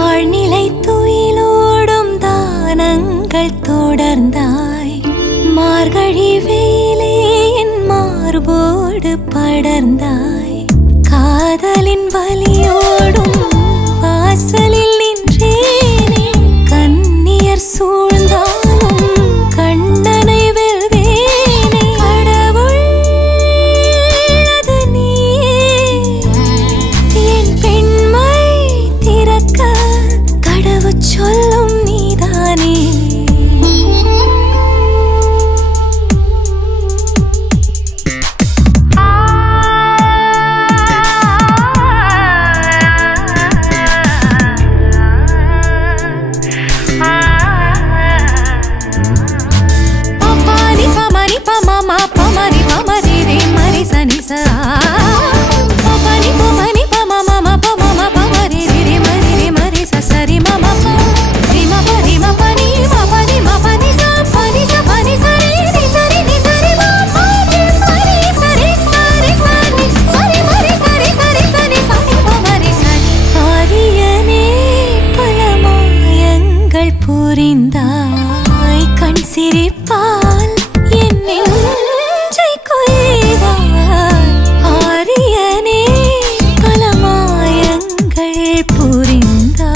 ஆழ்நிலை துயிலோடும் தானங்கள் தொடர்ந்தாய் மார்கழி வெயிலே என் மார்போடு படர்ந்தாய் காதலின் வலியோடும் வாசலில் நின்றேனே கன்னியர் சூழ்ந்தாலும் கண்ணனை வெல்வேனே கடவுள் அது நீயே என் பெண்மை திறக்க கடவுள் சொல்லும் நீதானே புரிந்தாய் கண் சிரிப்பால் என் நெஞ்சை கொய்தாய் ஆரியனே பல மாயங்கள் புரிந்தாய்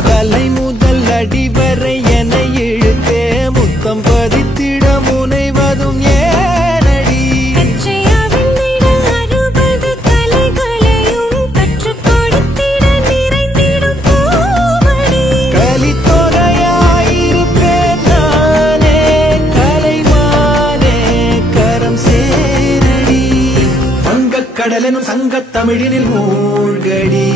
தலை முதல் அடிவரை என இழுத்தே முத்தம் பதித்திட முனைவதும் ஏனடி கலித்தொகையாயிருப்பேன் நானே கலைமானே கரம் சேரடி வங்கக் கடலெனும் சங்கத் தமிழினில் மூழ்கடி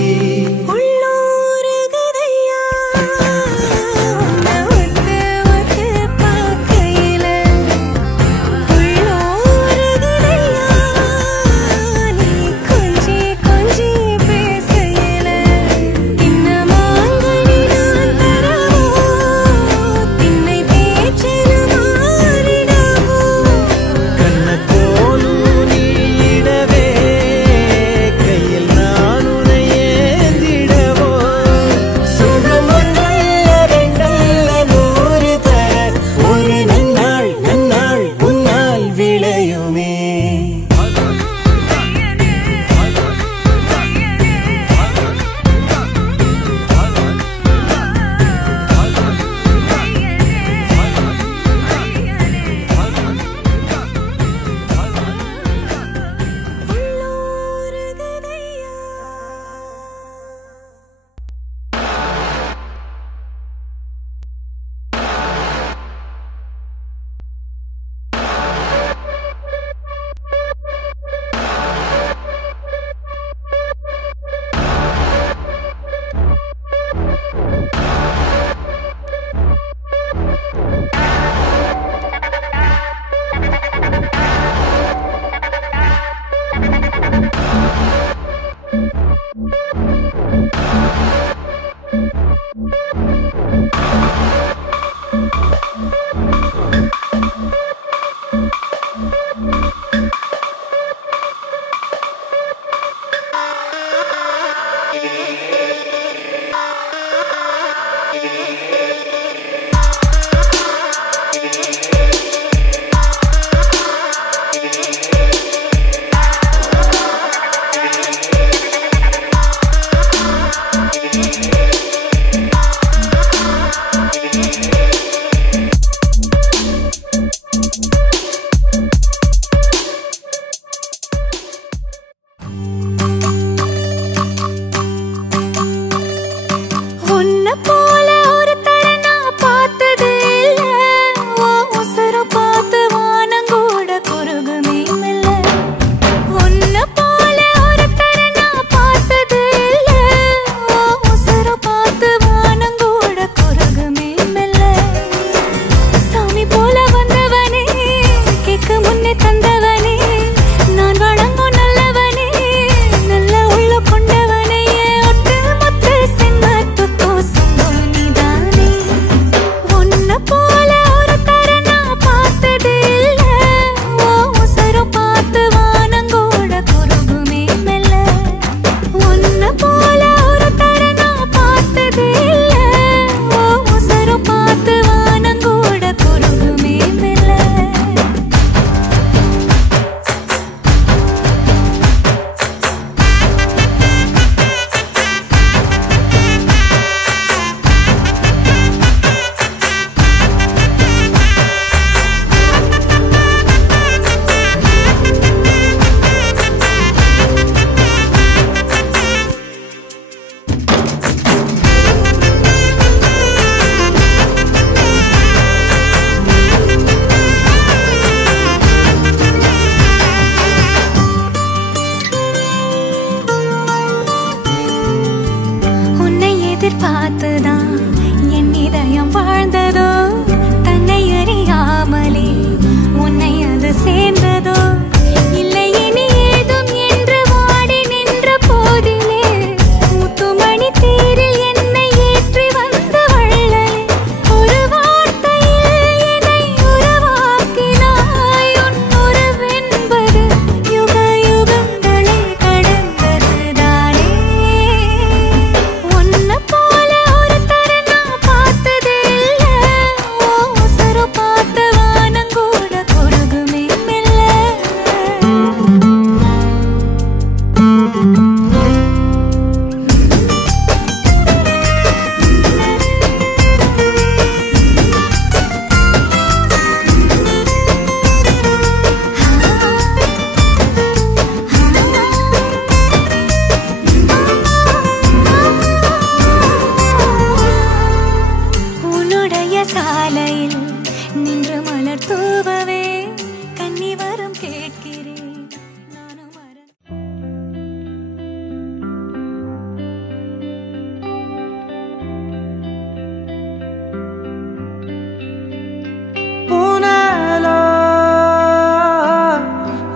கையில் நான்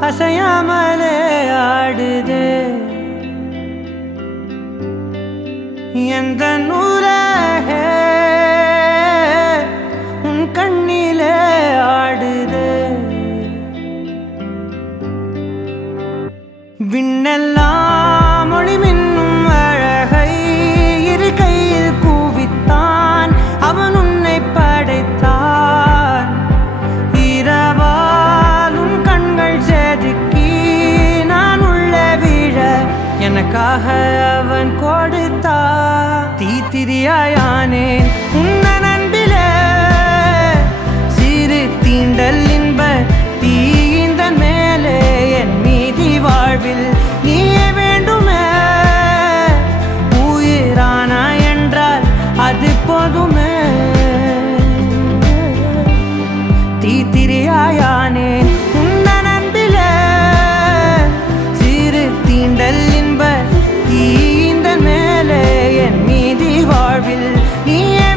அசையாமலே ஆடுதே எந்த நூலகே உன் கண்ணிலே ஆடுதே விண்ணெல்லாம் ஒளி மின்னும் அழகை இரு கையில் கூவித்தான் அவன் உன்னை படைத்தான் இரவாலும் கண்கள் செதுக்கி நான் உள்ளே விழ எனக்காக அவன் கொடுத்தான் தீத்திரியாயானே உன்னன் அன்பிலே சிறு தீண்டல் இன்ப தீந்தன் மேலே என் மீதி வாழ்வில் நீயே வேண்டுமே உயிரானா என்றால் அது போதுமே தீத்திரியாயானே உன்னன் அன்பிலே சிறு தீண்டல் இன்ப தீந்தன் மேலே என் மீதி வாழ்வில் நீயே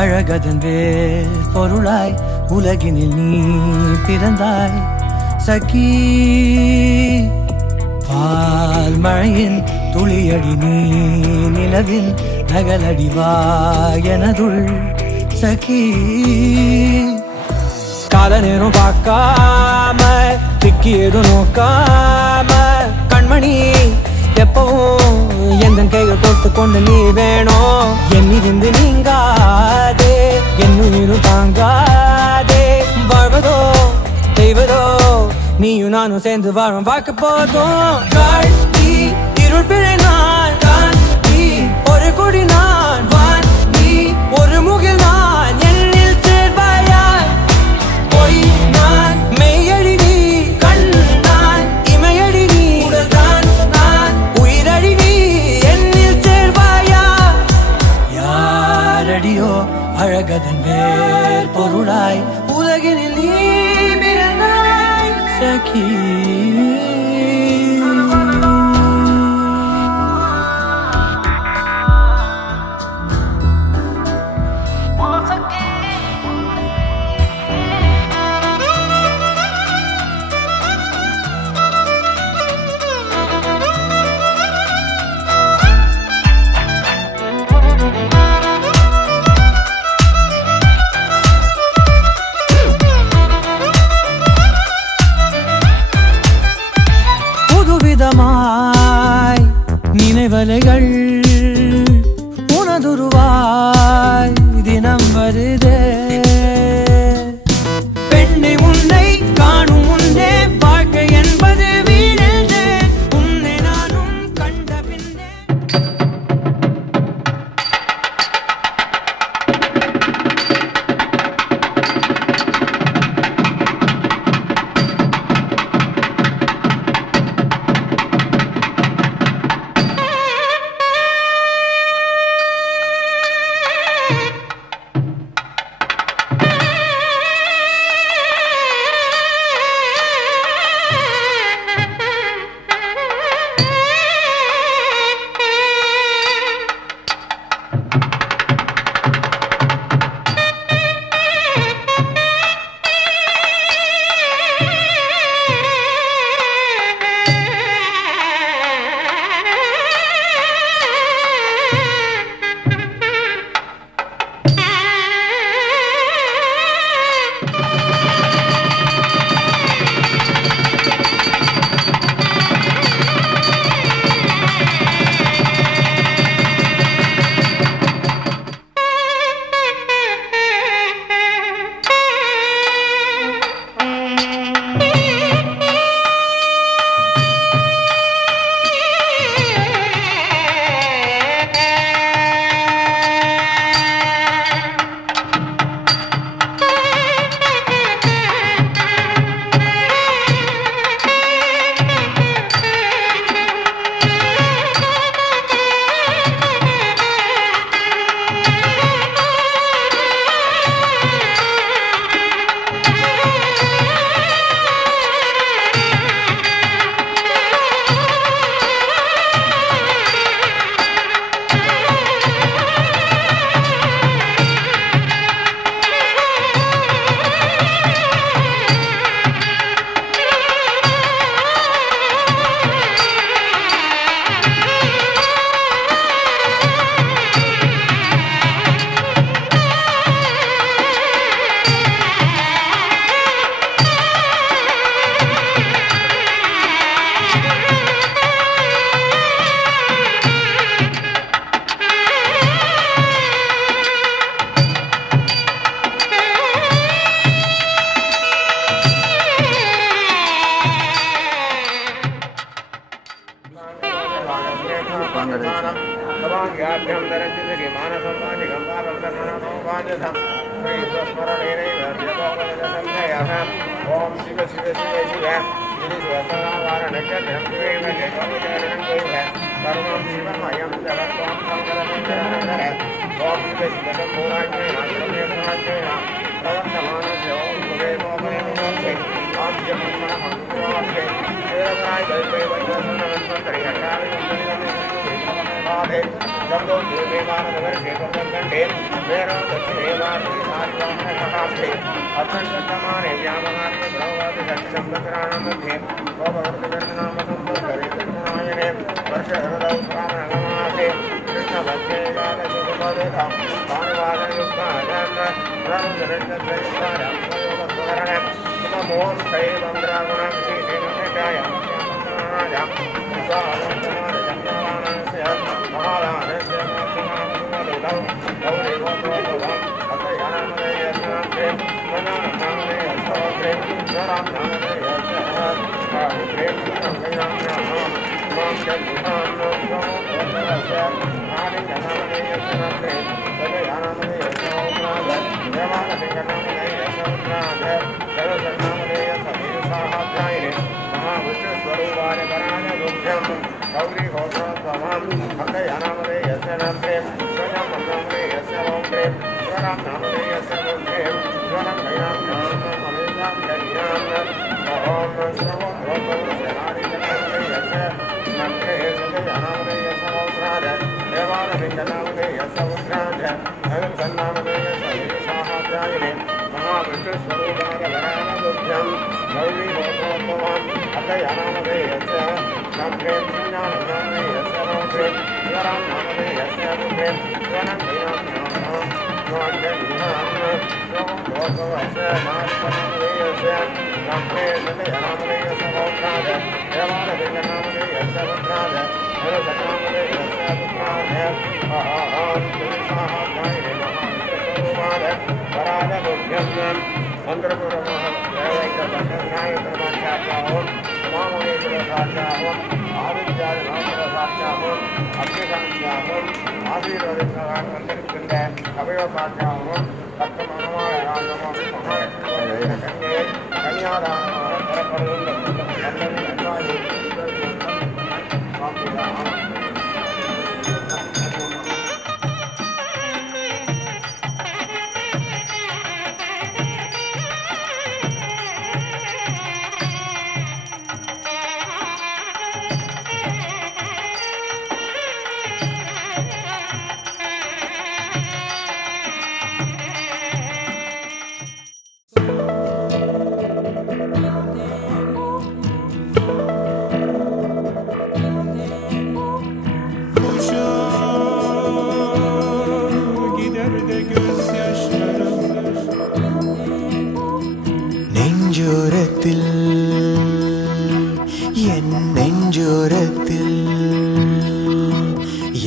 அழகதன் வேல் பொருளாய் உலகினில் நீ பிறந்தாய் சகி பால் மழையின் துளியடி நீ நிலவின் நகலடிவா எனதுள் சகி கால நேரம் பார்க்காம திக்கி எதுவும் நோக்காம கண்மணி எப்பவும் எந்த கைகள் கொடுத்து கொண்டு நீ வேணும் என்னிருந்து நீங்காதே என்னுயிரும் தாங்காதே வாழ்வதோ தெய்வதோ நீயும் நானும் சேர்ந்து வாழும் பார்க்க போதும் காட்டி இருள் பிழை நான் தான் நீ ஒரு கொடி நான் வான் நீ ஒரு முகில் நான் என்னில் சேர்வாயா பொய் நான் மெய்யடி நீ கண் நான் இமையடி நீ உடல் தான் நான் உயிரடி நீ என்னில் சேர்வாயா யாரடியோ அழகதன் வேல் பொருளாய் உலகினில் நீ பிறந்தாய் சகி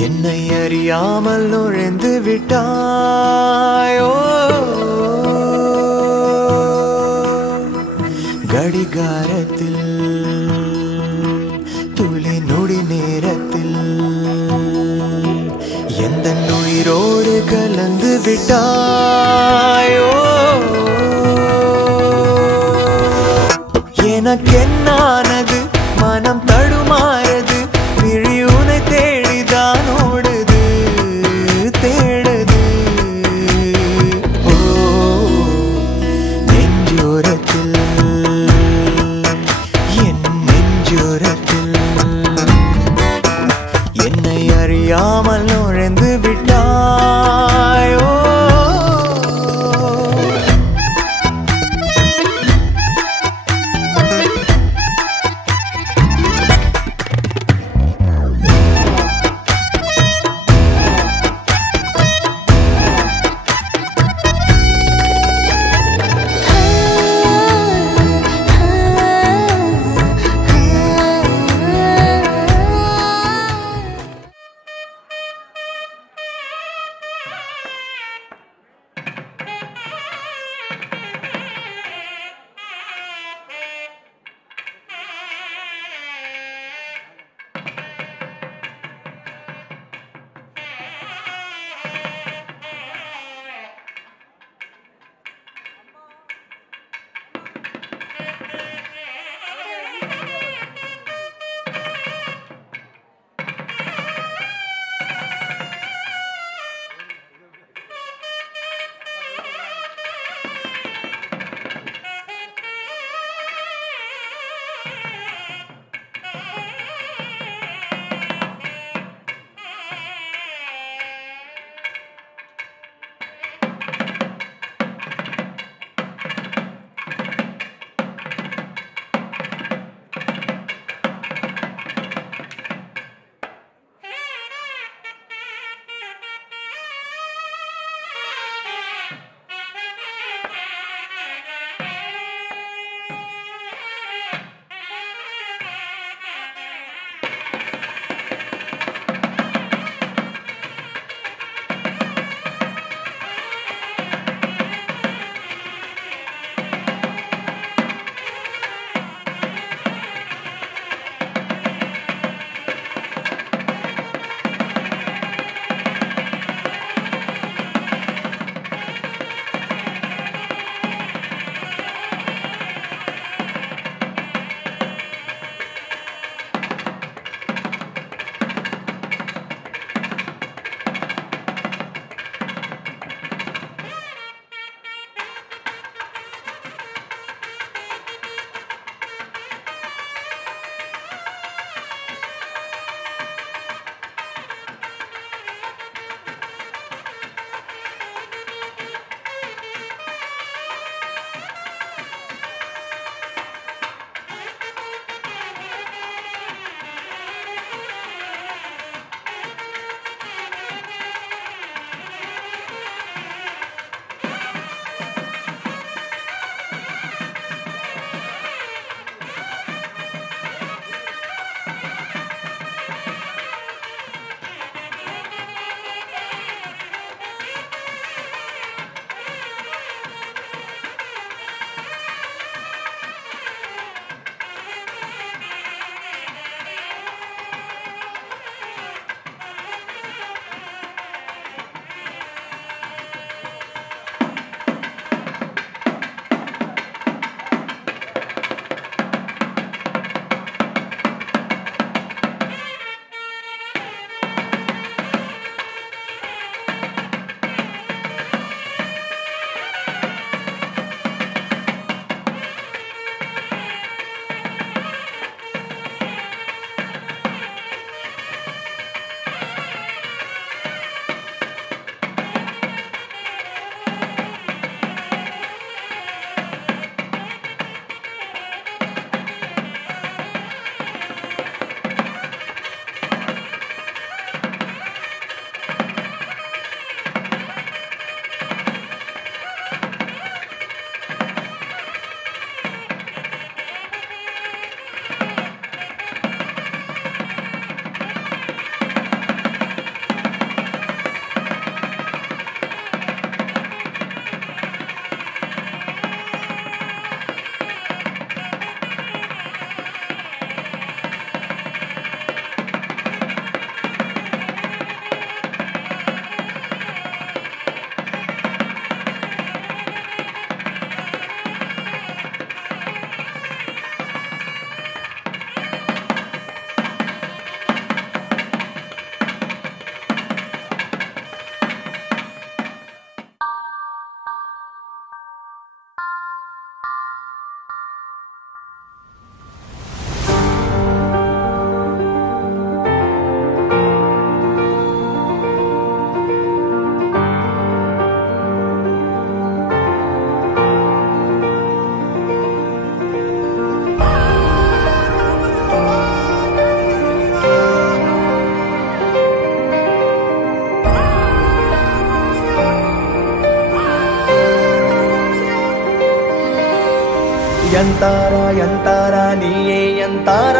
என்னை அறியாமல் நுழைந்து விட்டாயோ கடிகாரத்தில் துளி நொடி நேரத்தில் எந்த உயிரோடு கலந்து விட்டாயோ எனக்கென்னானது மனம் தடுமாறது விழியுனை தேடிதான் ஓடுது தேடுது ஓ நெஞ்சோரத்தில் என் நெஞ்சோரத்தில் என்னை அறியாமல் நுழைந்து விட்டாயோ ಎಂತಾರ ನೀಯೇ ಎಂತಾರ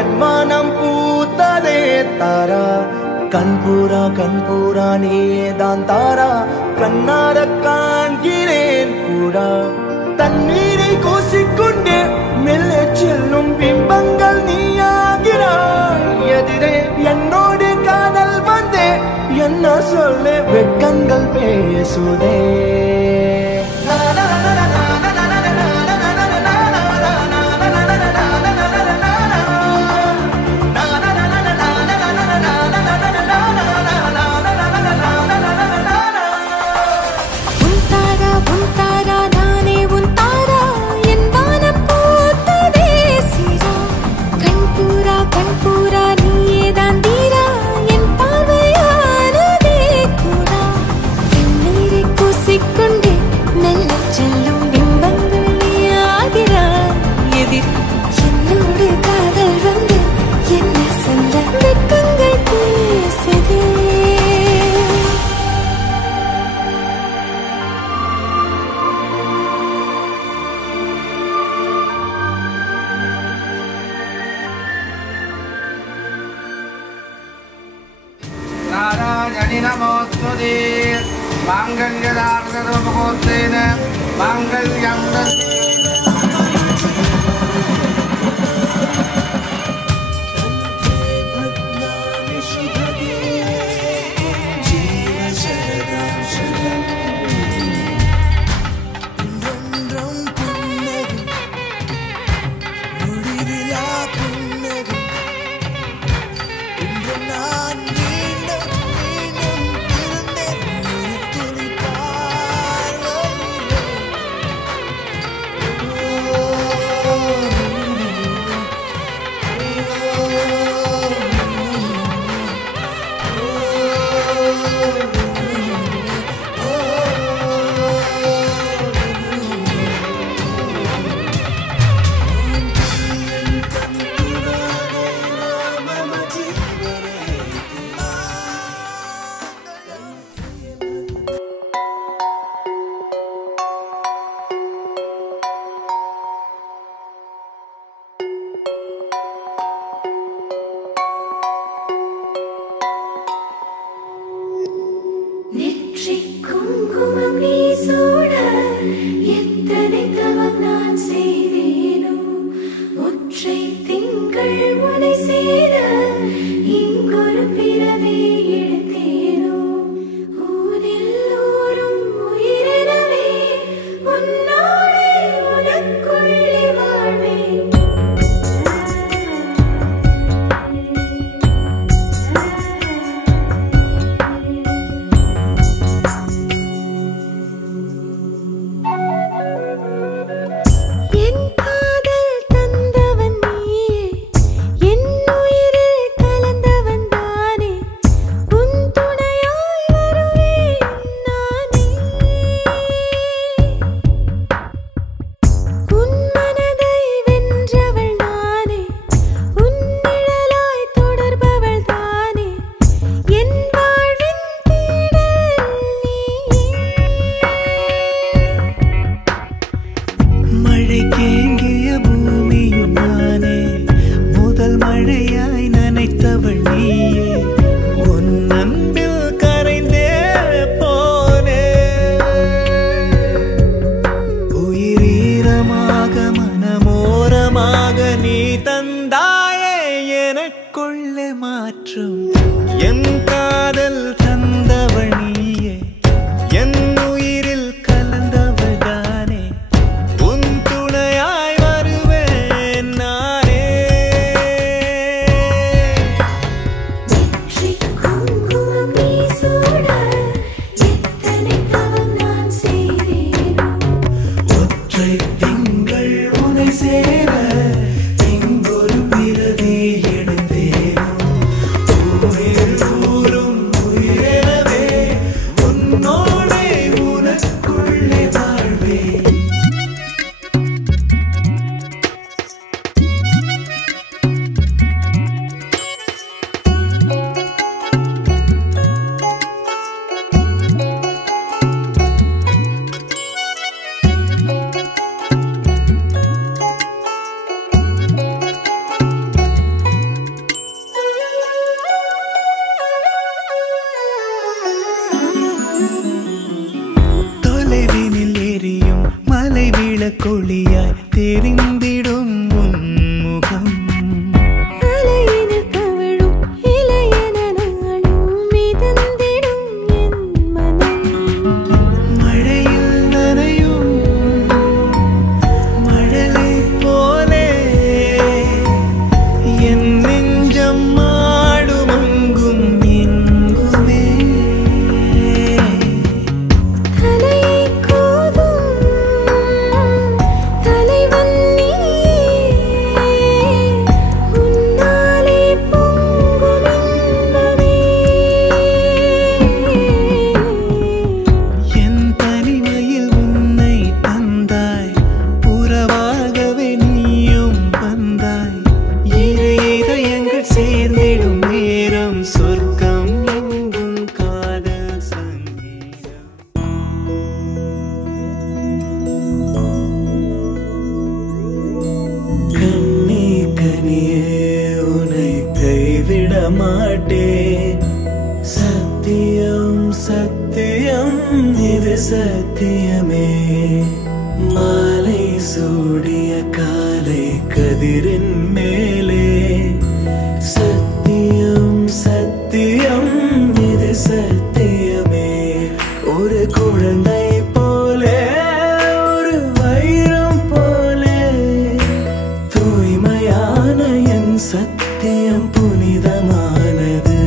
ಎನ್ಮಾನಂ பூத்ததே தாரா கண்பூரா நீயே தான் தாரா கண்ணார காண்கிறேன் பூரா தண்ணீரை கூசிக்கொண்டே மெல்ல செல்லும் பிம்பங்கள் நீயாகிறாய் எதிரே என்னோடு காதல் வந்தே என்ன சொல்ல வெட்கங்கள் பேசுதே नमोस्तुते मांगल्यदार्गदोपगोत्रेण मांगल्यं கொளியாய் தெரிந்திடும் உன்முகம் அலையினில் தவழும் இளையன நாளும் மிதந்திடும் என் மனம் மழையில் நனையும் மழலை போலே என் நெஞ்சம் ஆடுமங்கும் எங்குமே தலையை கோதும் தலைவன் நீயே உன்னாலே பொங்கும் இன்பமே என் தனிமையில் உன்னை தந்தாய் புறவாகவே நீயும் வந்தாய் இரு இதயங்கள் சேர்ந்திடும் நேரம் சொர்க்கம் எங்கும் காதல் சங்கீதம் கண்ணே கனியே உன்னை கைவிட மாட்டேன் சத்தியம் சத்தியம் இது சத்தியமே மாலை சூடிய காலை கதிரின் மேலே சத்தியம் சத்தியம் இது சத்தியமே ஒரு குழந்தை போலே ஒரு வைரம் போலே தூய்மையான என் சத்தியம் புனிதமானது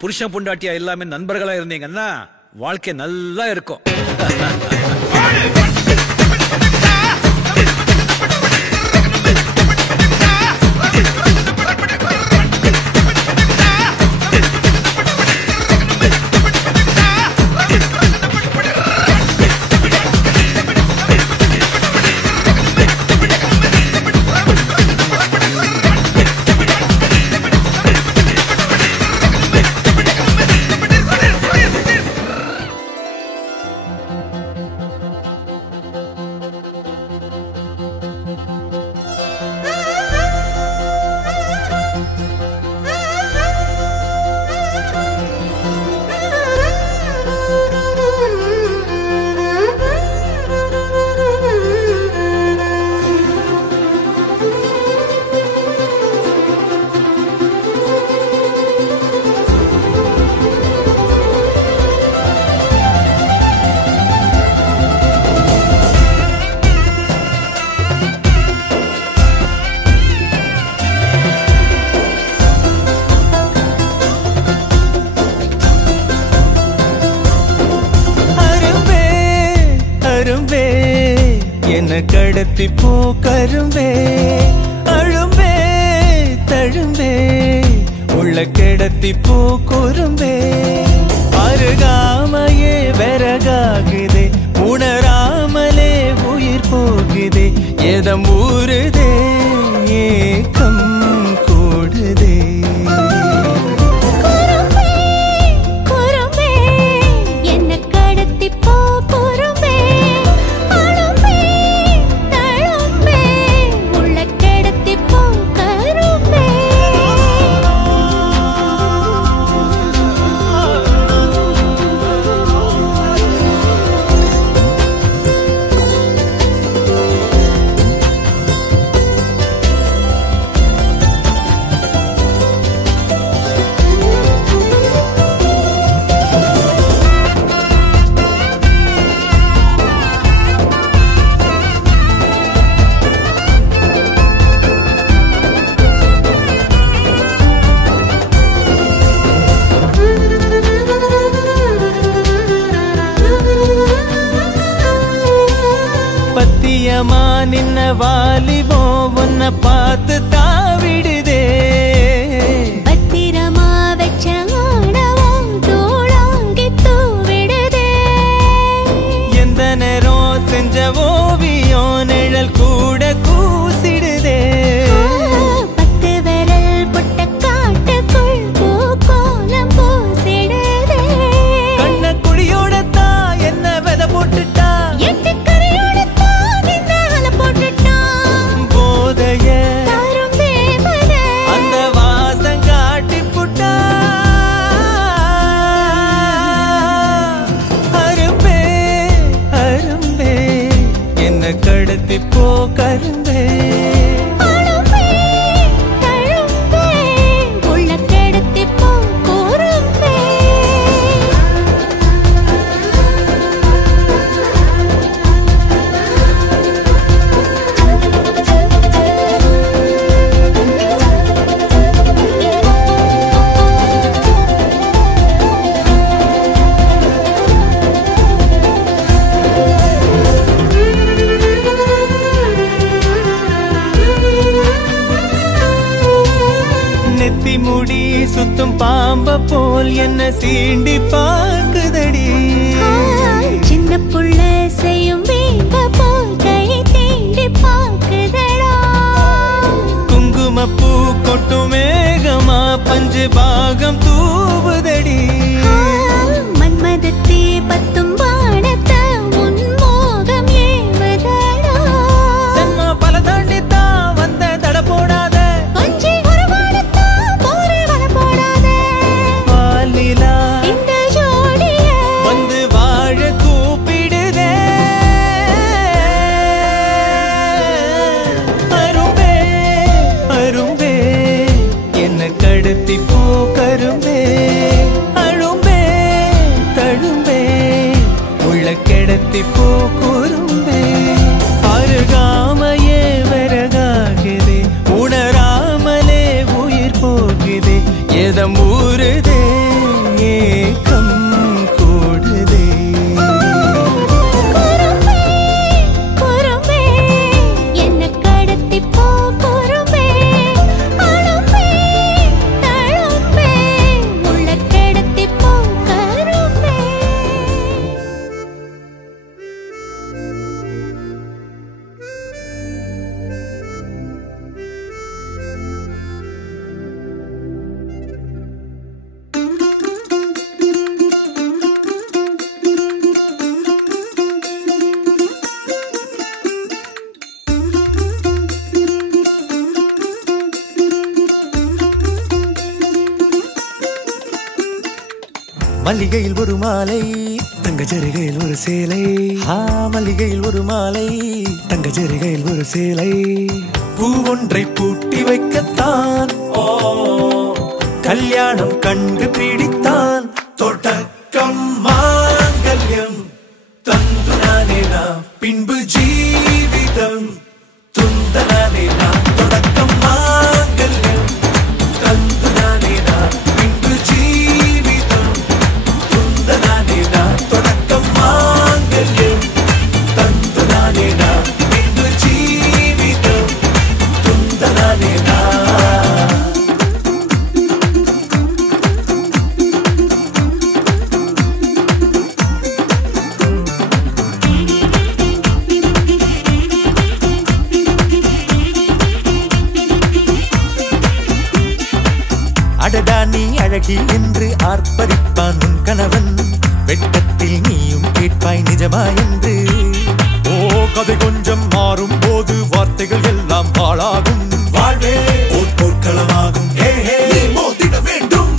புருஷன் பொண்டாட்டியா எல்லாமே நண்பர்களா இருந்தீங்கன்னா வாழ்க்கை நல்லா இருக்கும். கடத்தி போ கரும்பே அழும்பே தழும்பே உள்ள கிடத்தி போ குறும்பே அருகாமையே விறகாகுதே உணராமலே உயிர் போகுதே எதம் ஊறுதே ஏக்கம் கூடுதே நின்ன வாலிபோ உன்னை பார்த்து தாவிடுதே பத்திரமா வச்ச ஆடவும் தோளாங்கி தூவிடுதே எந்த நேரம் செஞ்ச ஓவியம் நிழல் கூட கூசிடுதே பத்து விரல் புட்ட காட்டுக்குள் பூக்கோலம் பூசிடுதே கண்ண குடியோட தான் என்ன விதை போட்டுட்டா அந்த வாசம் காட்டி புட்டா அரும்பே அரும்பே என்ன கடத்தி போ கரும்பே உள்ள கிடத்தி போ குறும்பே நெத்தி முடி சுத்தும் பாம்ப போல் என்ன சீண்டி பார்க்குதடி சின்ன புள்ள செய்யும் வீங்க போல் கை தீண்டி பார்க்குதடா குங்குமப்பூ கொட்டும் மேகமா பஞ்சு பாகம் தூவுதடி மன்மதத்தே பத்தும் வானத்தை உன் மோகம் ஏவதடா சன்மா பல தாண்டித்தான் வந்த தட போடாத கொஞ்சி ஒரு வானத்தா போரே வர போடாத பாலிலா இந்த ஜோடிய வந்து வாழ கூப்பிடுதே அரும்பே அரும்பே என்ன கடத்தி போ கரும்பே அழும்பே தழும்பே உள்ள கிடத்தி போ குறும்பே அருகாமையே விறகாகுதே உணராமலே உயிர் போகுதே எதம் ஊறுதே மல்லிகையில் ஒரு மாலை தங்க ஜரிகையில் ஒரு சேலை மல்லிகையில் ஒரு மாலை தங்க ஜரிகையில் ஒரு சேலை பூ ஒன்றை பூட்டி வைக்கத்தான் கல்யாணம் கண்டு பிடித்தான் தொடக்கம் மாங்கல்யம் தந்துனானே நாம் பின்பு ஜீவிதம் துந்தனானே நாம் தொடக்கம் மாங்கல்யம் தந்துனானே நாம் பின்பு ஜீவிதம் துந்தனானே நாம் தொடக்கம் மாங்கல்யம் தந்துனானே நாம் பின்பு ஜீவிதம் துந்தனானே நாம் அடடா நீ அழகி என்று ஆர்ப்பரிப்பான் உன் கணவன் வெட்டத்தில் நீயும் கேட்பாய் நிஜமா என்று கதை கொஞ்சம் மாறும் போது வார்த்தைகள் எல்லாம் பாழாகும் வாழ்வே ஓர் போர்க்களமாகும் நீ மோதிட வேண்டும்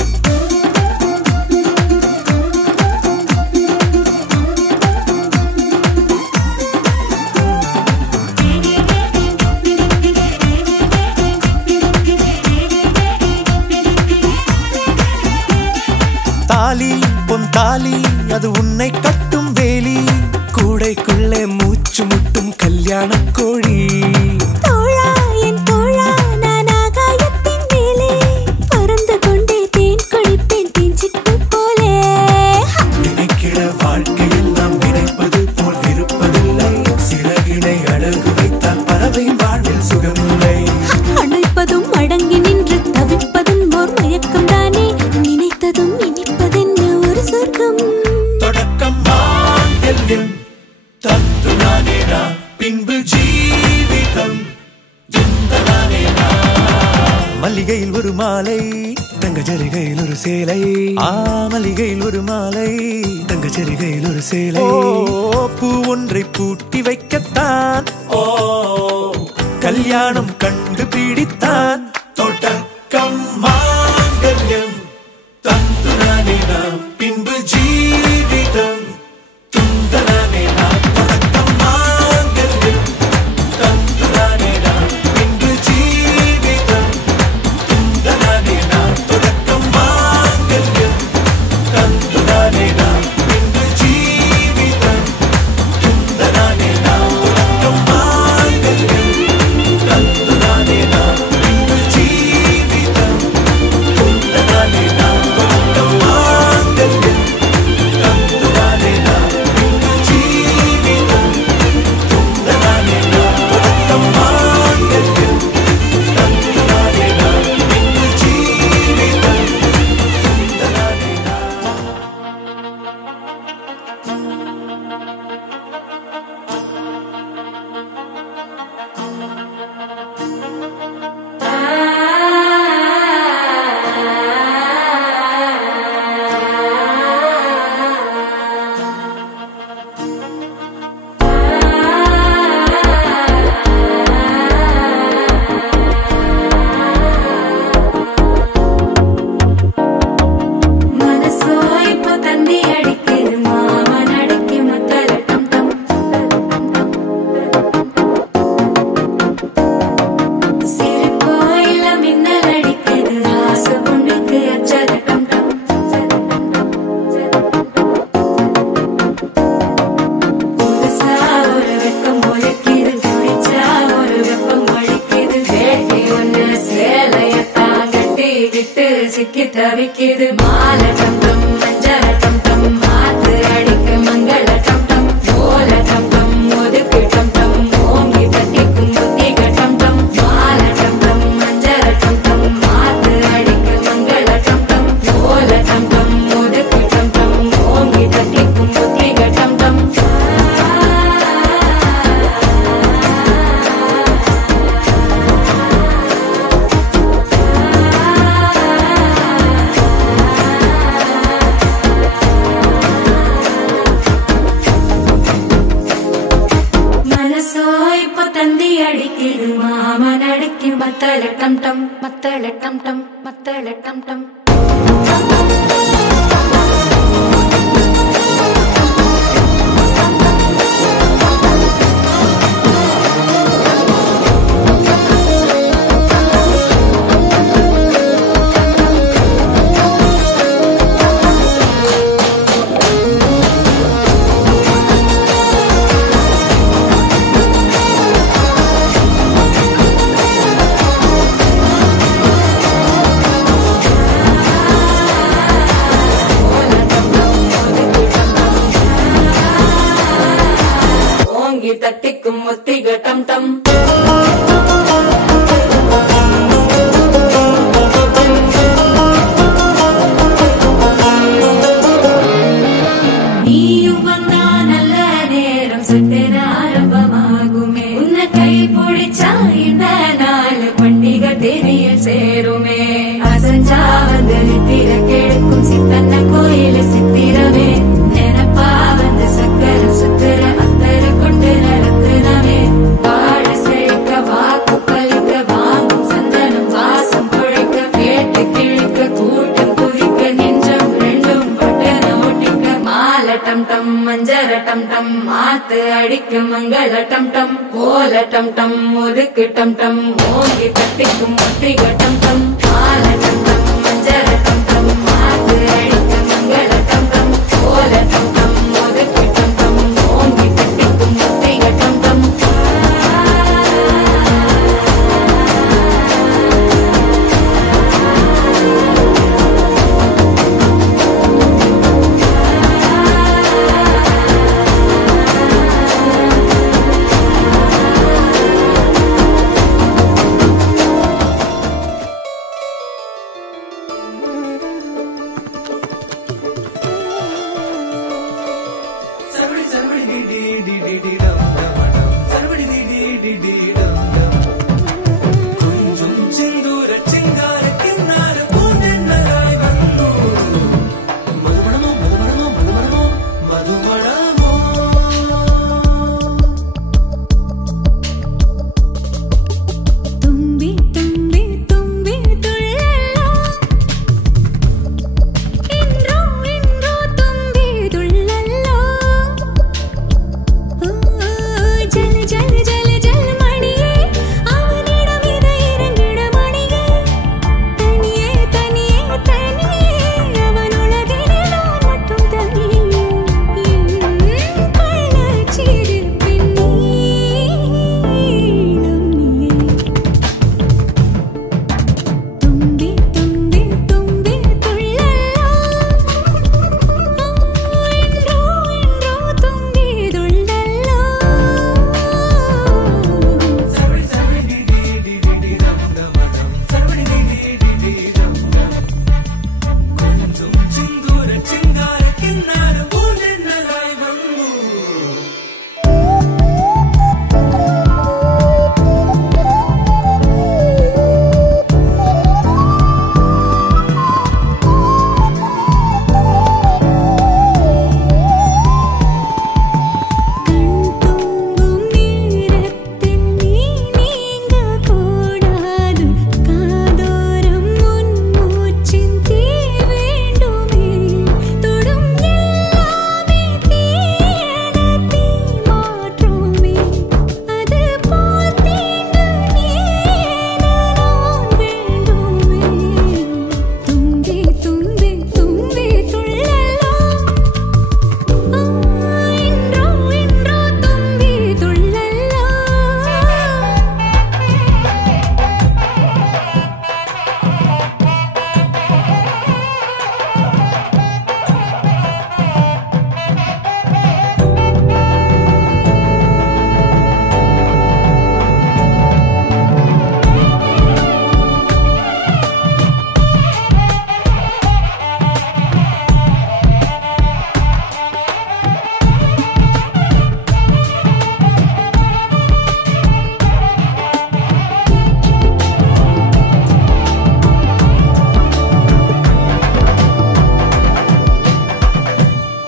தாலி பொன் தாலி அது உன்னை கட்டும் வேலி கூடைக்குள்ளே மூச்சு முட்டும் கல்யாண கோழி தோழா என் தோழா நான் ஆகாயத்தின் மேலே பறந்து கொண்டே தேன் குடிப்பேன் தேஞ்சிட்டு போலே நினைக்கிற வாழ்க்கையில் நாம் நினைப்பது போல் இருப்பதில்லை சிறகினை அழகு வைத்தால் பறவை வாழ்வில் சுகமில்லை அணைப்பதும் அடங்கி நின்று தவிப்பதும் ஓர் மயக்கம் தானே நினைத்ததும் இனிப்பதென்ன ஒரு சொர்க்கம் தொடக்கம் மாங்கல்யம் தந்துனானே நாம் பின்பு ஜீவிதம் துந்தனானே நாம் மல்லிகையில் ஒரு மாலை தங்க ஜரிகையில் ஒரு சேலை மல்லிகையில் ஒரு மாலை தங்க ஜரிகையில் ஒரு சேலை பூ ஒன்றை பூட்டி வைக்கத்தான் கல்யாணம் கண்டு பிடித்தான் தொடக்கம் மாங்கல்யம் தந்துனானே நாம் பின்பு ஜீவிதம் துந்தனானே நாம் தொடக்கம் மாங்கல்யம் தந்துனானே நாம் பின்பு ஜீவிதம் துந்தனானே நாம் தொடக்கம் மாங்கல்யம் தந்துனானே நாம் பின்பு ஜீவிதம் துந்தனானே நாம் தொடக்கம் மாங்கல்யம் தந்துனானே நாம் பின்பு ஜீவிதம் துந்தனானே நாம் தொடக்கம் மாங்கல்யம் தந்துனானே நாம் பின்பு ஜீவிதம் துந்தனானே நாம் தொடக்கம் மாங்கல்யம் தந்துனானே நாம் பின்பு ஜீவிதம் துந்தனானே நாம் மனசோ இப்போ தண்ணி அடிக்குது மாமன் அடிக்கு முத்தல டம் டம் சிரிப்போ இல்ல மின்னல் அடிக்குது ஆசை பொண்ணுக்கு அச்சத டம் டம் புதுசா ஒரு வெக்கம் ஒழிக்குது குடிச்சா ஒரு வெப்பம் ஒழிக்குது வேட்டி ஒண்ணு சேலையத்தான் கட்டிக்கிட்டு சிக்கி தவிக்குது மாலை டம் டம் மஞ்சள டம் டம் மாத்து அடிக்க மங்கள டம் டம் ஓல டம் டம் ஒதுக்கு டம் டம் ஓங்கி தட்டிக்கும் புத்திக டம் டம் மாலை டம் டம் மஞ்சள டம் டம் மாத்து அடிக்க மங்கள டம் டம் ஓல டம் டம் ஒதுக்கு டம் டம் ஓங்கி தட்டிக்கும் புத்திக டம் டம் மனசோ இப்போ தந்தி அடிக்குது மாமன் அடிக்கு மத்தள டம் டம் மத்தள டம் டம் மத்தள டம் டம் தட்டிக்கும் ஒத்திக டம் டம் நீயும் வந்தா நல்ல நேரம் சட்டென ஆரம்பமாகுமே உன்னை கை பிடிச்சா இந்த நாள் பண்டிகை தேனியில் சேருமே அசஞ்சா வந்து நித்திர கெடுக்கும் சித்தன்ன கோயில சித்திரமே நினைப்பா வந்து சக்கர சுத்திர அத்தர கொண்டு நடத்துனவே வாழ செழிக்க வாக்கு பலிக்க வாங்கும் சந்தனம் வாசம் குழைக்க கேட்டு கிழிக்க கூட்டம் குதிக்க நெஞ்சம் ரெண்டும் பட்டன ஒட்டிக்க மாலை டம் டம் மஞ்சர டம் டம் மாத்து அடிக்க மங்கள டம் டம் கோல டம் டம் ஒதுக்கு டம் டம் ஓங்கி தட்டிக்கும் ஒத்திக டம் டம் மாலை டம் டம் மஞ்சர டம் டம் மாத்து அடிக்க மங்கள டம் டம் கோல டம் டம் ஒதுக்கு டம் டம் ஓங்கி தட்டிக்கும் ஒத்திக டம் டம்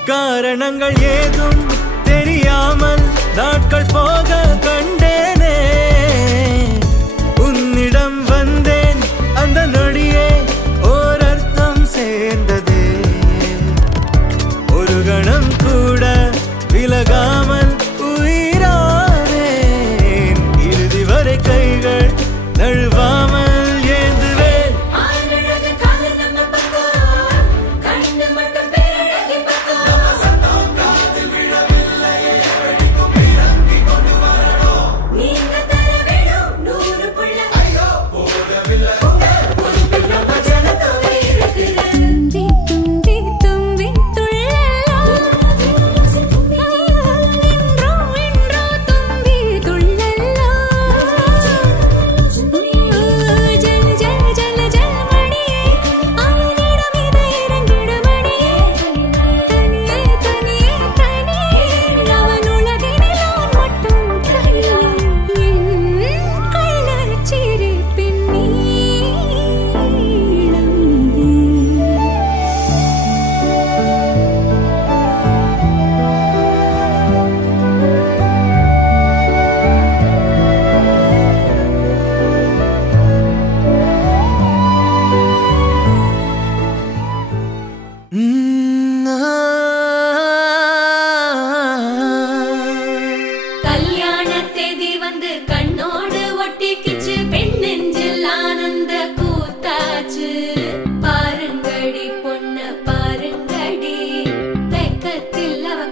காரணங்கள் ஏதும் தெரியாமல் நாட்கள் போக கண்டேனே உன்னிடம் வந்தேன் அந்த நொடியே ஓர் அர்த்தம் சேர்ந்ததே ஒரு கணம் கூட விலகாமல் உயிரானேன் இறுதி வரை கைகள் நழுவாமல்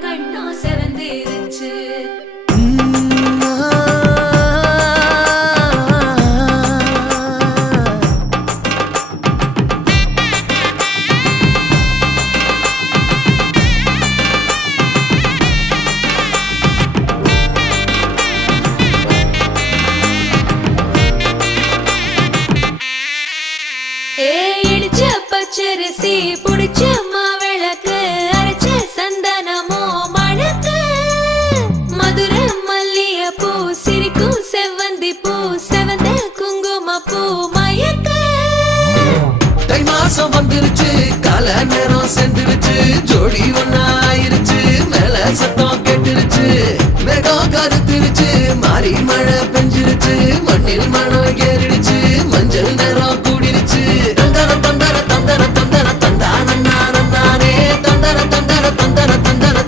கண்ணும் செவந்திருச்சு. இடிச்ச பச்சரிசி புடிச்ச மாவிளக்கு அரைச்ச சந்தனமோ மணக்கு மதுரை மல்லிய பூ சிரிக்கும் செவ்வந்தி பூ செவந்த குங்கும பூ மயக்க தை மாசம் வந்துருச்சு கால நேரம் சென்றுருச்சு ஜோடி ஒன்னாயிருச்சு மேல சத்தம் கேட்டுருச்சு மேகம் கருத்துருச்சு மாறி மழை பெஞ்சிருச்சு மண்ணில் மனம் ஏறிடுச்சு மஞ்சள் நேரம் கூடிருச்சு தந்தர தந்தர தந்தர தந்தர தந்தானே தந்தர தந்தர தந்தர தந்தர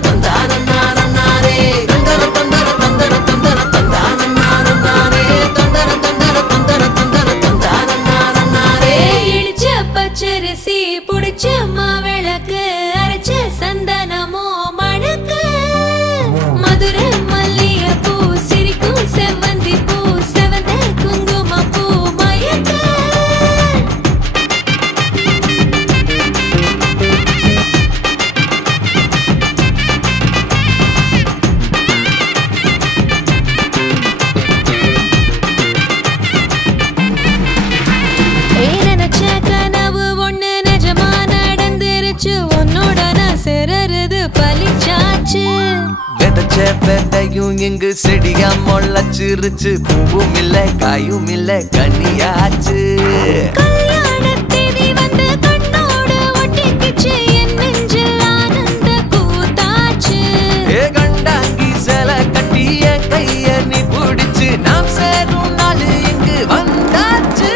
தந்தானே தந்தர தந்தர தந்தர தந்தர தந்தானே தந்தர தந்தர தந்தர தந்தர தந்தானே இடிச்ச பச்சரிசி புடிச்ச மாவிளக்கு அரைச்ச சந்தனமோ மணக்கு மதுரை மல்லிய பூ சிரிக்கும் செவ்வந்தி பூ செவந்த குங்கும பூ மயக்க நினைச்ச கனவு ஒண்ணு நிஜமா நடந்துருச்சு உன்னோட நான் சிறருது பலிச்சாச்சு விதைச்ச விதையும் இங்கு செடியா முளைச்சிருச்சு பூவும் இல்ல காயும் இல்ல கனியாச்சு கல்யாண தேதி வந்து கண்ணோடு ஒட்டிக்கிச்சு என் நெஞ்சில் ஆனந்த கூத்தாச்சு ஏ கண்டாங்கி சில கட்டிய கைய நீ பிடிச்சு நாம் சேரும் நாள் இங்கு வந்தாச்சு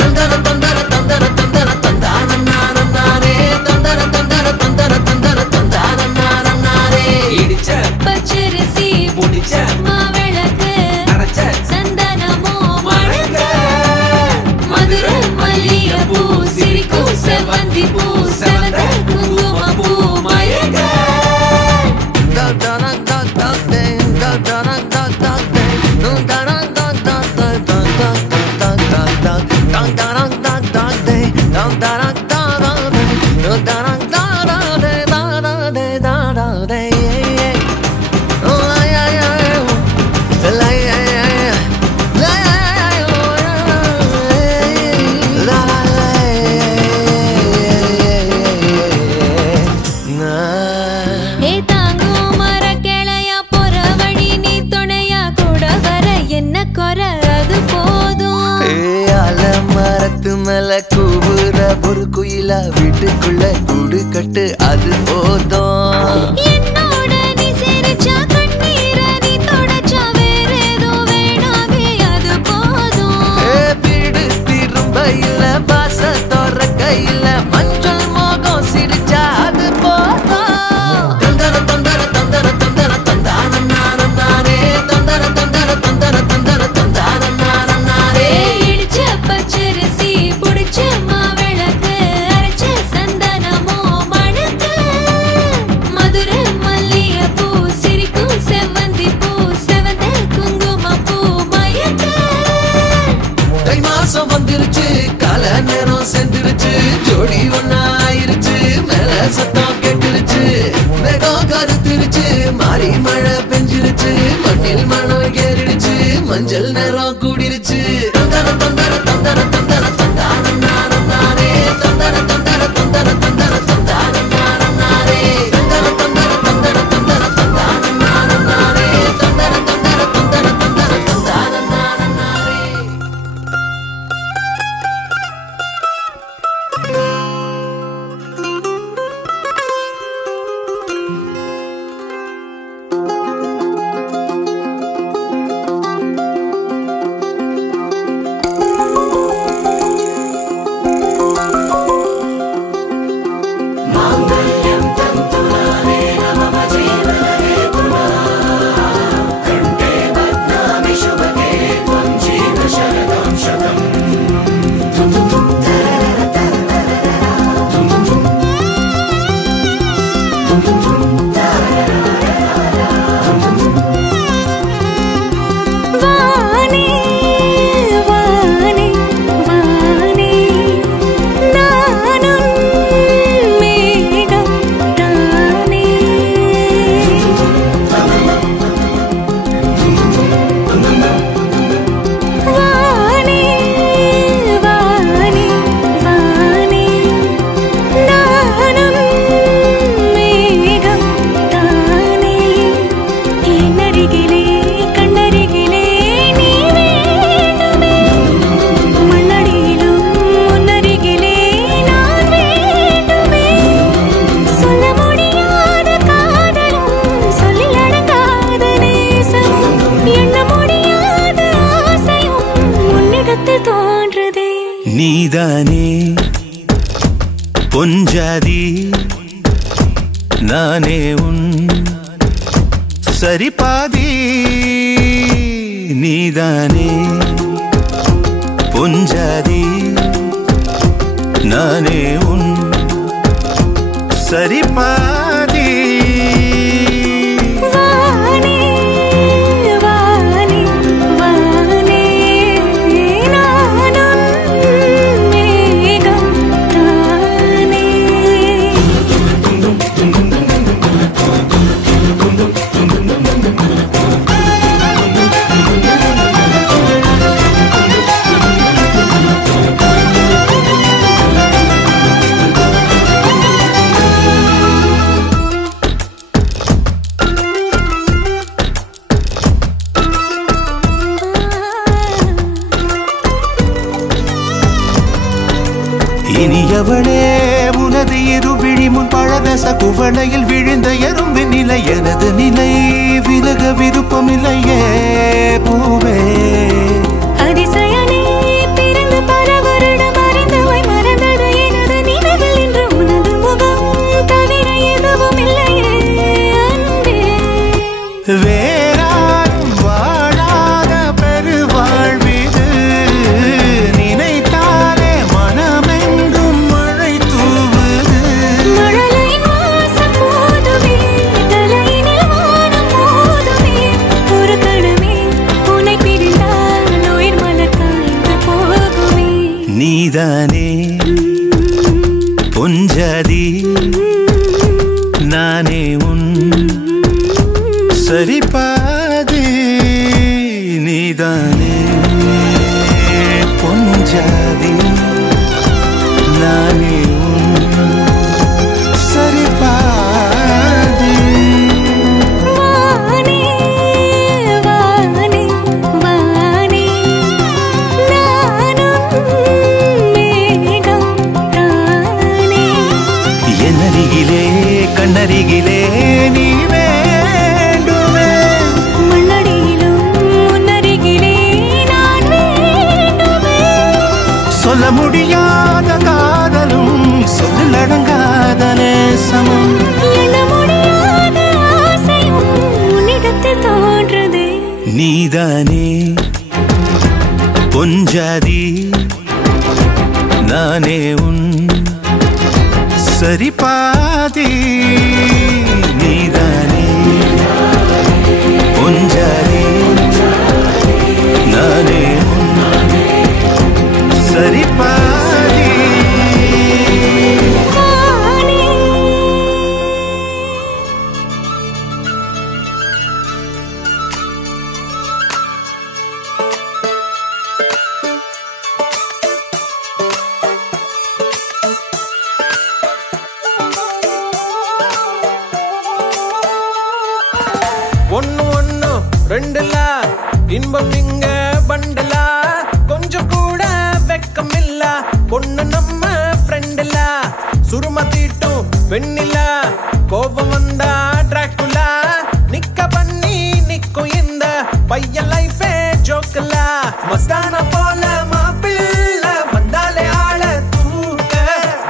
தந்தர தந்தர தந்தர தந்தர தந்தானே தந்தர தந்தர தந்தர தந்தர தந்தானே இடிச்ச பச்சரிசி புடிச்ச மாவிளக்கு அரைச்ச சந்தனமோ மணக்க மதுரை மல்லிய பூ சிரிக்கும் செவ்வந்தி பூ செவந்த குங்கும பூ மயக்க ஏ தாங்கும் மர கிளையா போற வழி நீ துணையா கூட வர என்ன குறை அது போதும் மரத்து மேல கூவுற ஒரு குயிலா வீட்டுக்குள்ள கூடு கட்டு அது போதும் என்னோட நீ சிரிச்சா கண்ணீர நீ தொடச்சா வேற ஏதோ வேணாமே அது போதும் வீடு திரும்ப இல்ல பாச தோற கையில மஞ்சள் மோகம் சிரிச்சா அது போதும் தந்தர தந்தர தந்தர தந்தர தந்தானே தந்தர தந்தர தந்தர தந்தர தந்தானே இடிச்ச பச்சரிசி புடிச்ச மாவிளக்கு அரைச்ச சந்தனமோ மணக்க மதுரை மல்லிய பூ சிரிக்கும் செவ்வந்தி பூ செவந்த குங்கும பூ மயக்க தை மாசம் வந்துருச்சு கால நேரம் சென்றுருச்சு ஜோடி ஒன்னாயிருச்சு மேல சத்தம் கேட்டுருச்சு மேகம் கருத்துருச்சு மாறி மழை பெஞ்சிருச்சு மண்ணில் மனம் ஏறிடுச்சு மஞ்சள் நேரம் கூடிருச்சு தந்தர தந்தர தந்தர தந்தர தந்தானே தந்தர தந்தர தந்தர தந்தர தந்தானே தந்தர தந்தர தந்தர தந்தர தந்தானே தந்தர தந்தர தந்தர தந்தர தந்தானே நீதானே பொஞ்சாதி நானே உன் சரிபாதி நீதானே பொஞ்சாதி நானே உன் சரிபாதி இனியவளே உனது இரு விழி முன் பழதச குவளையில் விழுந்த எறும்பின் நிலை எனது நிலை விலக விருப்பமில்லையே பூவே அதிசயனே பிறந்து பல வருடம் அறிந்தவை மறந்தது எனது நினைவில் இன்று உனது முகம் தவிர எதுவும் இல்லையே அன்பே வேறாரும் வாழாத பெருவாழ்விது நினைத்தாலே மனமெங்கும் மழை தூவுது மழலையின் வாசம் போதுமே தலையினில் வானம் போதுமே ஒரு கணமே உன்னை பிரிந்தால் உயிர் மலர் காய்ந்து போகுமே நீதானே பொஞ்சாதி நானே உன் சரிபாதி நீதானே பொஞ்சாதி நானே உன் சரிபாதி வானே வானே வானே நானும் மேகம் தானே என்னருகிலே கண்ணருகிலே நீ வேண்டுமே மண்ணடியிலும் முன்னருகிலே நான் வேண்டுமே சொல்ல முடியாத காதலும் சொல்லடங்காத நேசமும் எண்ண முடியாத ஆசையும் உன்னிடத்தில் தோன்றுதே நீதானே பொஞ்சாதி நானே உன் சரிபாதி நீதானே பொஞ்சாதி நானே உன் சரிபாதி வானே ஒன்னு ஒன்னு ரெண்டுல இன்பம் இங்க பண்டல கொஞ்சம் கூட வெக்கம் இல்ல பொண்ணு நம்ம ஃப்ரெண்டுல சுரும தீட்டும் வெண்ணில கோபம் வந்தா டிராக்குலா நிக்க பண்ணி நிக்கும் இந்த பையன் லைஃபே ஜோக்கல மஸ்தான போல மாப்பிள்ள வந்தாலே ஆள தூக்க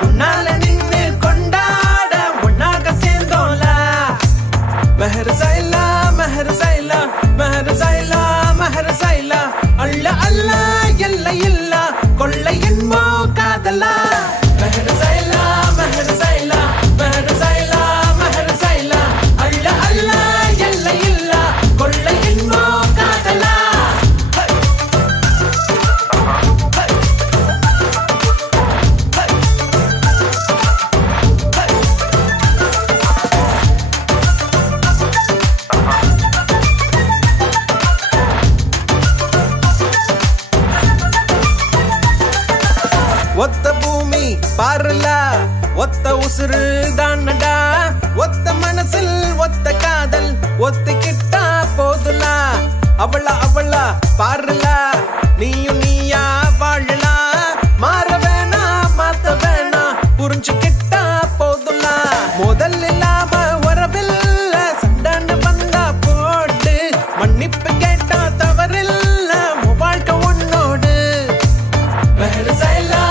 உன்னால நின்னு கொண்டாட உன்னாக சேர்ந்தோல மெஹர் சைலா மெஹர் சைலா மெஹர் சைலா மெஹர் சைலா அல்ல அல்ல எல்லை இல்ல கொள்ளை என்போ காதலா மெஹர் சைலா மெஹர் சைலா மெஹர் சைலா மெஹர் சைலா அல்ல அல்ல எல்லை இல்ல கொள்ளை என்போ காதலா ஒத்த பூமி பாருல ஒத்த உசுறு தானடா ஒத்த மனசில் ஒத்த காதல் ஒத்திக்கிட்டா போதுலா அவளா அவளா பாருல நீயும் நீயா வாழலாம் மாற வேணா மாத்த வேணா புரிஞ்சுக்கிட்டா போதுலா முதல் இல்லாம வரவில்ல சண்டான வந்தா போட்டு மன்னிப்பு கேட்டா தவறில்ல வாழ்க்கை உன்னோடு மெஹர் சைலா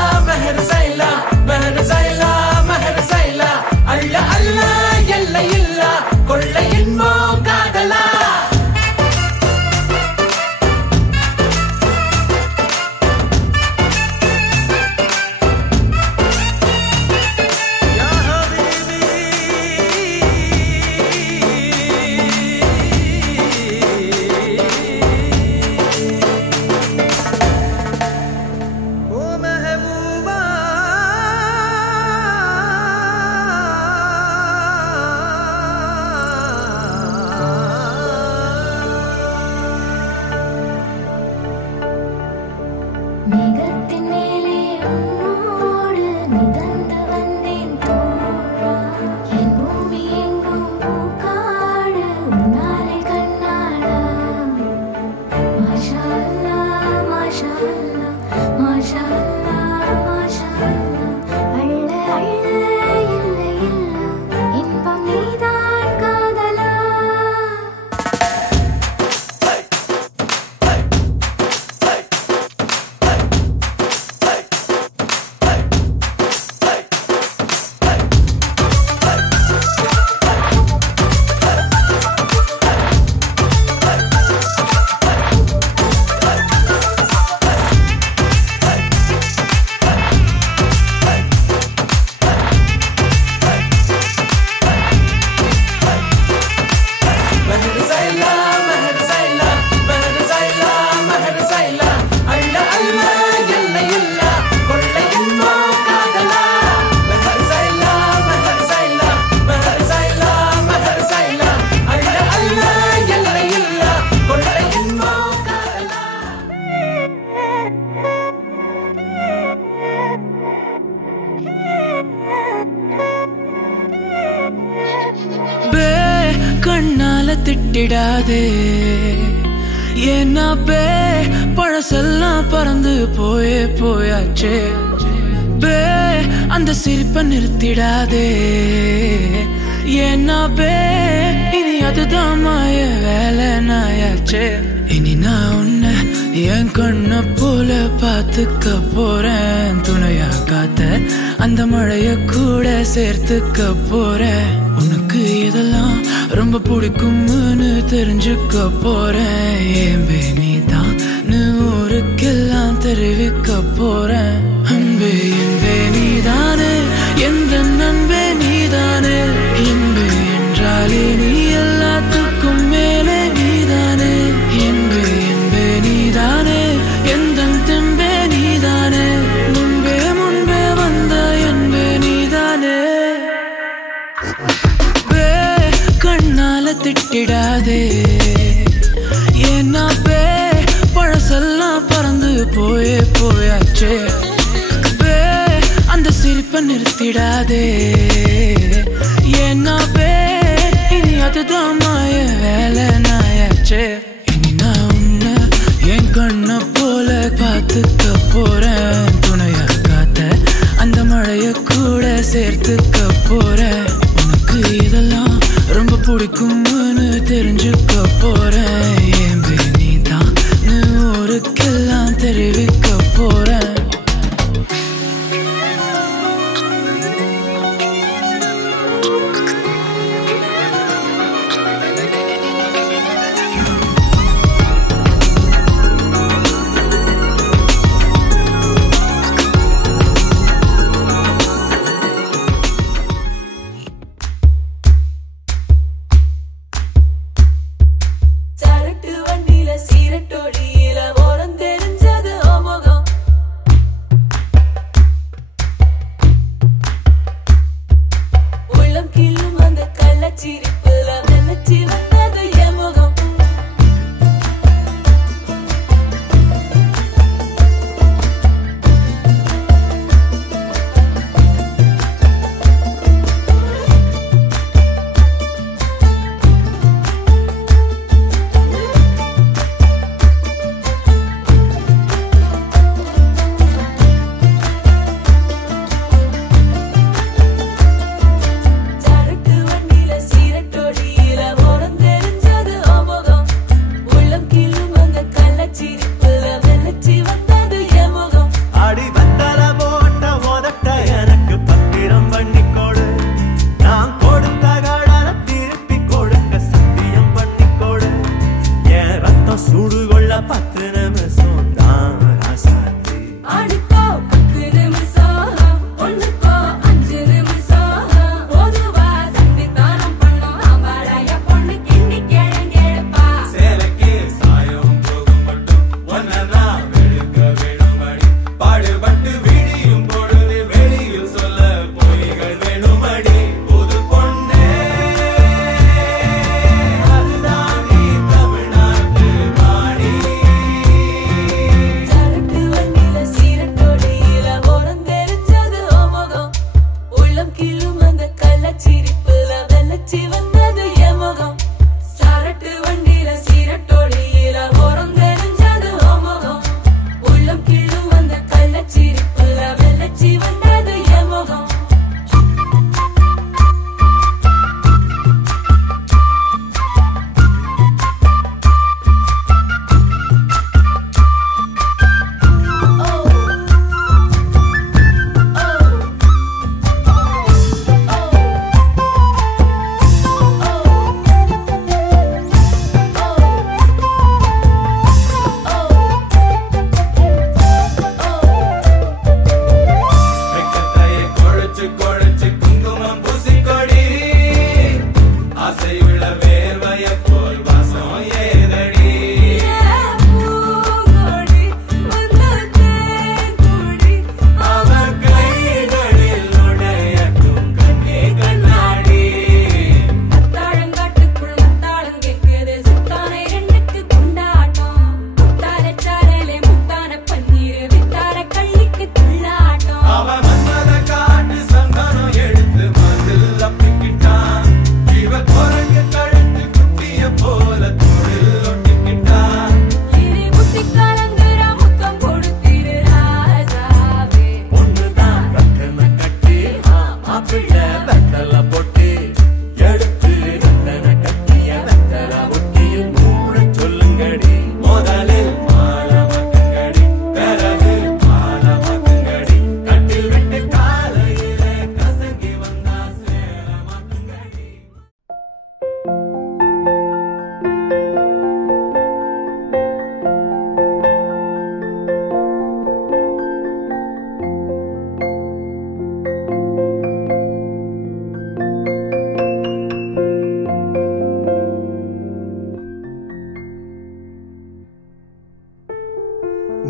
திட்டிடாதே ஏன்னா பழசெல்லாம் பறந்து போயாச்சே அந்த சிரிப்பை நிறுத்திடாதே ஏன்னா இனி அதுதான் மாய வேலை நாயாச்சே இனி நான் உன்னை என் கண்ண போல பார்த்துக்க போறேன் துணையா காத்த அந்த மழைய கூட சேர்த்துக்க போறேன் உனக்கு இதெல்லாம் ரொம்ப பிடிக்கும்னு தெரிஞ்சுக்க போறேன் ஏம்பே நீதான் ஊருக்கெல்லாம் தெரிவிக்க போறேன் அன்பே என்பே நீதானே எந்த நண்பே நீதானே என்பே என்றாலே நீ எல்லாத்துக்கும் மேலே நீதானே என்பே என்பே நீதானே எந்த தெம்பே நீதானே முன்பே வந்த என்பே நீதானே கண்ணால திட்டிடாதே ஏன்னா பழசெல்லாம் பறந்து போயாச்சே அந்த சிரிப்பை நிறுத்திடாதே ஏன்னா இனி அதுதான் மாய வேலை நாயாச்சே இனி நான் உன்னை என் கண்ண போல பார்த்துக்க போறேன் துணையா காத்த அந்த மழைய கூட சேர்த்துக்க போறேன் உனக்கு இதெல்லாம் ரொம்ப பிடிக்கும்னு தெரிஞ்சுக்க போறேன் ஏம்பே நீதான் ஊருக்கெல்லாம் தெரிவிக்க போறேன்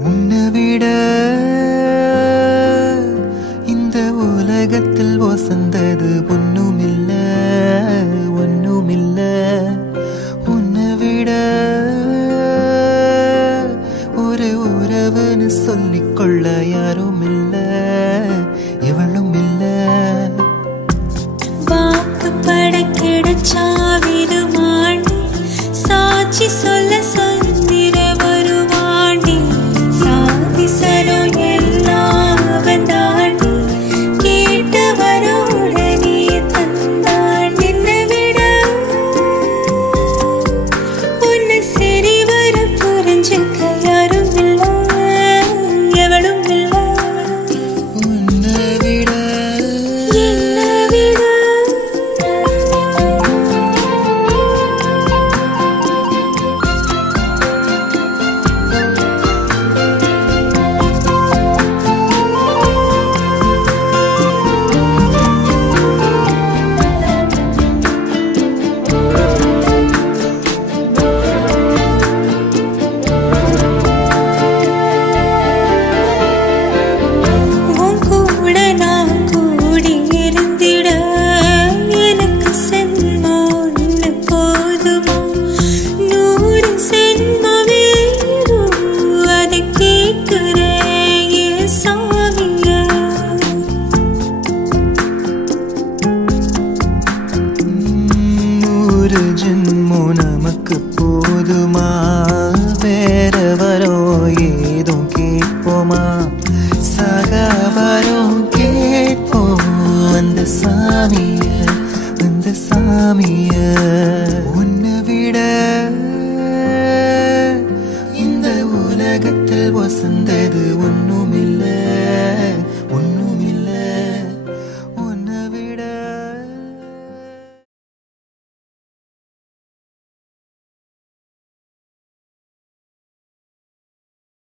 உன்னை விட இந்த உலகத்தில் வசந்தது ஒண்ணுமில்ல ஒண்ணுமில்ல. உன்னை விட ஒரு உறவுன்னு சொல்லிக்கொள்ள யாரும் இல்ல எவளும் இல்ல. வாக்குப்பட கிடைச்சா விருமாண்டி சாட்சி சொல்ல சந்திர வருவாண்டி சாதிசனோ எல்லாம் வந்தாண்டி கேட்டு வரோடனே தந்தான். என்னை விட உன்னை சரி வர புரிஞ்சுக்க யாரும் இல்ல எவளும் இல்ல. உன்னை விட என்னை விட உன் கூட நான் கூடி இருந்திட எனக்கு சென்மம் ஒன்று போதுமா? 100 சென்மம் வேணும் அதை கேட்கிறேன் என் சாமிய. 100 ஜென்மம் நமக்கு போதுமா? வேற வரோம் ஏதும் கேட்போமா? சகவரும் கேட்போம் அந்த சாமிய அந்த சாமிய. உன்னை விட இந்த உலகத்தில் வசந்தது ஒண்ணுமில்ல